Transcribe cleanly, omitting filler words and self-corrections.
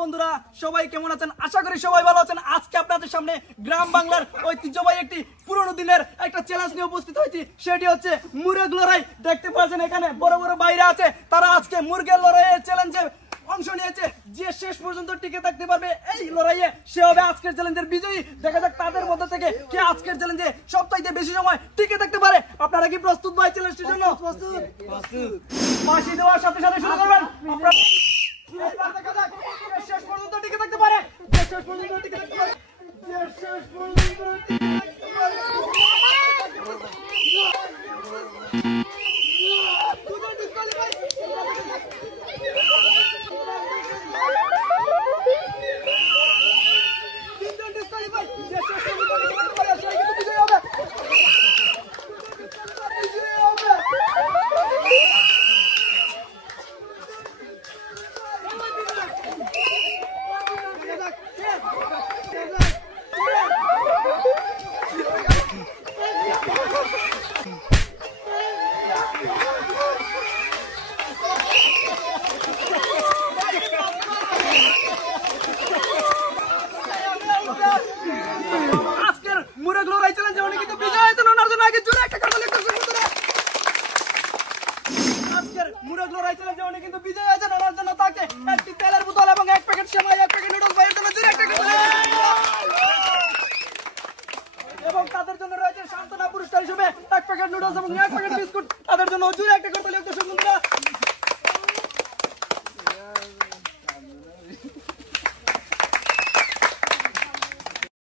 বন্ধুরা সবাই কেমন আছেন? আশা করি সবাই ভালো আছেন। আজকে আপনাদের সামনে গ্রাম বাংলার ঐতিহ্যবাহী একটি পুরনো দিনের একটা চ্যালেঞ্জ নিয়ে উপস্থিত হয়েছি। সেটি হচ্ছে মুরগ লড়াই। দেখতে পাচ্ছেন এখানে বড় বড় বাইরে আছে, তারা আজকে মুরগের লড়াইয়ের চ্যালেঞ্জে অংশ নিয়েছে। যে শেষ পর্যন্ত টিকে থাকতে পারবে এই লড়াইয়ে সে হবে আজকের চ্যালেঞ্জের বিজয়ী। দেখা যাক তাদের মধ্যে থেকে কে আজকের চ্যালেঞ্জে সবচাইতে বেশি সময় টিকে থাকতে পারে। আপনারা কি প্রস্তুত ভাই চ্যালেঞ্জটির জন্য? প্রস্তুত। ফাঁসি দেওয়ার সাথে সাথে শুরু করবেন। এইবার দেখা যাক কে শেষ পর্যন্ত টিকে থাকতে পারে। শেষ পর্যন্ত টিকে থাকতে পারে। শেষ পর্যন্ত টিকে থাকতে পারে। মুরগ লড়াই চ্যালেঞ্জে উনি কিন্তু বিজয়